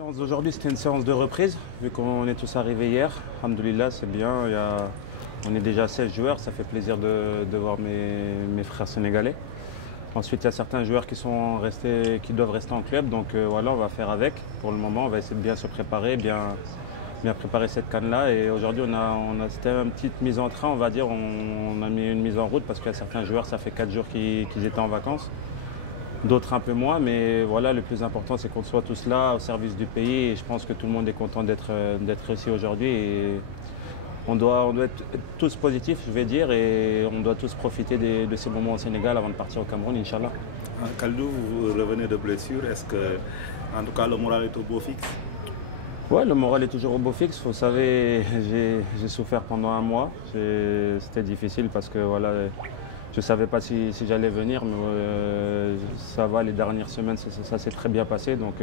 séance d'aujourd'hui, c'était une séance de reprise, vu qu'on est tous arrivés hier. Alhamdoulilah, c'est bien. On est déjà 16 joueurs, ça fait plaisir de voir mes frères sénégalais. Ensuite, il y a certains joueurs qui doivent rester en club, donc voilà, on va faire avec. Pour le moment, on va essayer de bien se préparer, bien préparer cette CAN-là. Et aujourd'hui, c'était une petite mise en train, on va dire. On a mis une mise en route parce qu'il y a certains joueurs, ça fait 4 jours qu'ils étaient en vacances. D'autres un peu moins, mais voilà, le plus important, c'est qu'on soit tous là au service du pays. Et je pense que tout le monde est content d'être ici aujourd'hui. Et on doit être tous positifs, je vais dire, et on doit tous profiter de ces moments au Sénégal avant de partir au Cameroun, Inch'Allah. Khalidou, vous revenez de blessure. Est-ce que, en tout cas, le moral est au beau fixe? Ouais, le moral est toujours au beau fixe. Vous savez, j'ai souffert pendant un mois. C'était difficile parce que voilà, je ne savais pas si j'allais venir, mais ça va, les dernières semaines, ça s'est très bien passé. Donc,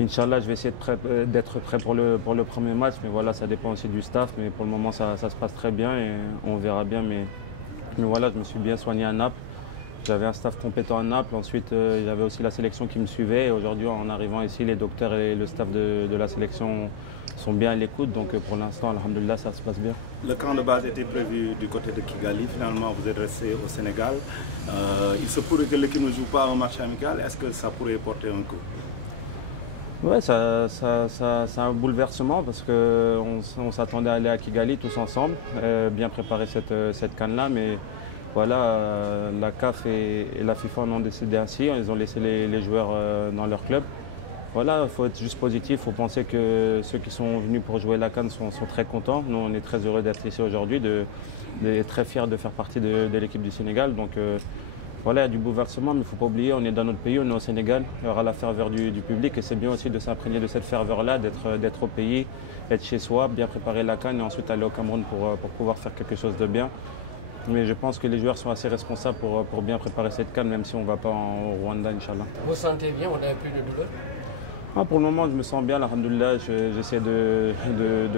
Inch'Allah, je vais essayer d'être prêt pour le premier match. Mais voilà, ça dépend aussi du staff. Mais pour le moment, ça se passe très bien et on verra bien. Mais voilà, je me suis bien soigné à Naples. J'avais un staff compétent à Naples. Ensuite, j'avais aussi la sélection qui me suivait. Et aujourd'hui, en arrivant ici, les docteurs et le staff de la sélection sont bien à l'écoute. Donc pour l'instant, alhamdoulilah, ça se passe bien. Le camp de base était prévu du côté de Kigali. Finalement, vous êtes resté au Sénégal. Il se pourrait que l'équipe ne joue pas un match amical. Est-ce que ça pourrait porter un coup? Ouais, c'est un bouleversement parce qu'on s'attendait à aller à Kigali tous ensemble, bien préparer cette CAN-là. Mais voilà, la CAF et la FIFA en ont décidé ainsi. Ils ont laissé les joueurs dans leur club. Voilà, il faut être juste positif. Il faut penser que ceux qui sont venus pour jouer la CAN sont très contents. Nous, on est très heureux d'être ici aujourd'hui, très fiers de faire partie de l'équipe du Sénégal. Donc voilà, il y a du bouleversement, mais il ne faut pas oublier, on est dans notre pays, on est au Sénégal. Il y aura la ferveur du public et c'est bien aussi de s'imprégner de cette ferveur-là, d'être au pays, être chez soi, bien préparer la CAN et ensuite aller au Cameroun pour pouvoir faire quelque chose de bien. Mais je pense que les joueurs sont assez responsables pour bien préparer cette CAN, même si on ne va pas au Rwanda, Inch'Allah. Vous vous sentez bien? On n'a plus de douleur? Pour le moment, je me sens bien, alhamdoulilah. J'essaie de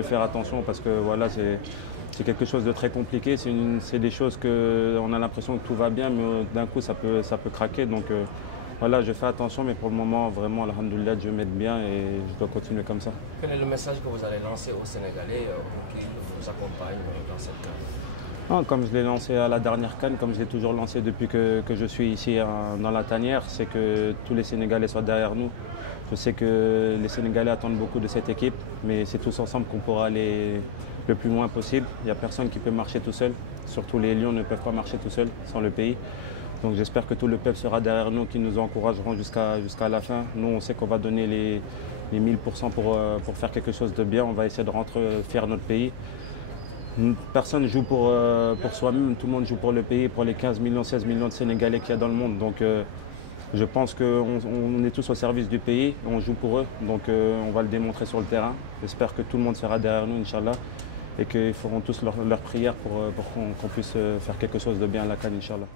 faire attention parce que voilà, c'est quelque chose de très compliqué. C'est des choses qu'on a l'impression que tout va bien, mais d'un coup, ça peut craquer. Donc voilà, je fais attention, mais pour le moment, vraiment, alhamdoulilah, Dieu m'aide bien et je dois continuer comme ça. Quel est le message que vous allez lancer aux Sénégalais pour qu'ils vous accompagnent dans cette CAN? Comme je l'ai lancé à la dernière CAN, comme je l'ai toujours lancé depuis que je suis ici dans la tanière, c'est que tous les Sénégalais soient derrière nous. Je sais que les Sénégalais attendent beaucoup de cette équipe, mais c'est tous ensemble qu'on pourra aller le plus loin possible. Il n'y a personne qui peut marcher tout seul. Surtout les Lions ne peuvent pas marcher tout seuls sans le pays. Donc j'espère que tout le peuple sera derrière nous, qui nous encourageront jusqu'à la fin. Nous, on sait qu'on va donner les 1000% pour faire quelque chose de bien. On va essayer de rentrer fier notre pays. Personne ne joue pour soi-même, tout le monde joue pour le pays, pour les 15 millions, 16 millions de Sénégalais qu'il y a dans le monde. Donc je pense qu'on est tous au service du pays, on joue pour eux, donc on va le démontrer sur le terrain. J'espère que tout le monde sera derrière nous, Inch'Allah, et qu'ils feront tous leur prière pour qu'on puisse faire quelque chose de bien à la CAN, Inch'Allah.